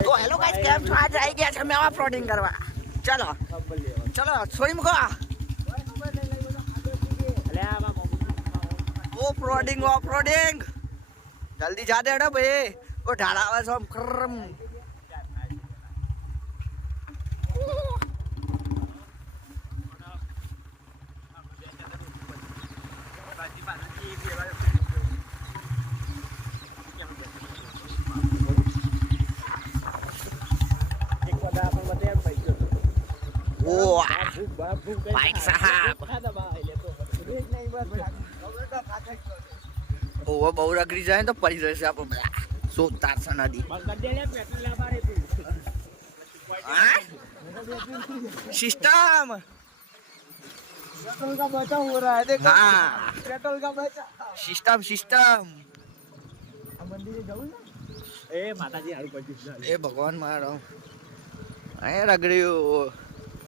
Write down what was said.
તો hello guys, કેમ છો? આજ આવી ગયા છે અમે ઓફ રોડિંગ કરવા. ચલો ચલો છોડી મૂકો. ઓફ રોડિંગ જલ્દી જા દે ભાઈ. ઓ ઢાળ આવે છે આમ ખરમ. भाई साहब वो बहु रगड़ी जाए तो पड़ी रहे आप सोता नदी सिस्टम पेट्रोल का बचा हो रहा है देखो। हाँ पेट्रोल का बचा सिस्टम मंदिर जाऊँ ना ए माताजी हारू पच्चीस ए भगवान मारो रगड़ी